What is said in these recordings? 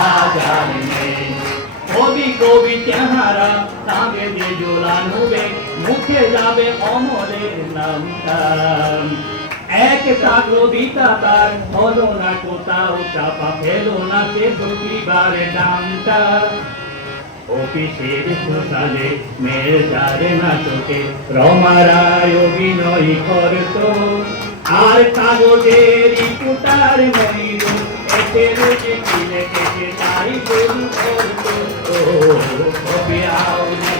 আজ আর নেই। কবি কবি চেহারা তাকে যে জোলানুবে, মুখে যাবে অমরের নামটা। একটা কবিতা তার হলো না কোথাও চাপা, ফেলো না সে প্রতিবার নামটা। অফিসের সোশ্যালে মেয়ে যাবে নাটকে রমারায় অভিনয় করত, আর কাগজের রিপোর্টার মহিল এসে রোজে মিলে কেটে তাই ভুল করত। কবি আউলি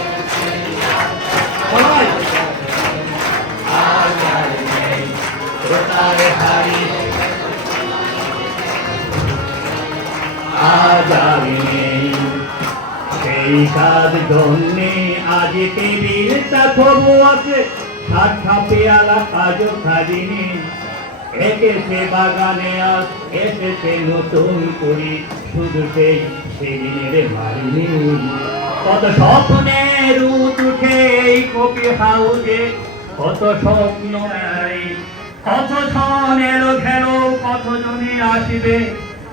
আজ আর নেই, কোথায় হারিয়ে আজ আর নেই। সেই কাজ জন্যে আজ টেবিলটা তবু আছে, ঠাট্টা পেয়ালা কাজও খাজিনি। এসেছে বাগানে আজ এসেছে নতুন করি, শুধু সেই সেদিনের মারিনি। কত স্বপ্নের রুট উঠে এই কফি হাউসে, কত স্বপ্ন নাই, কত জন এলো গেলো, কত জনে আসবে,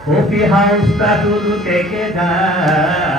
কফি হাউসটা শুধু থেকে যায়।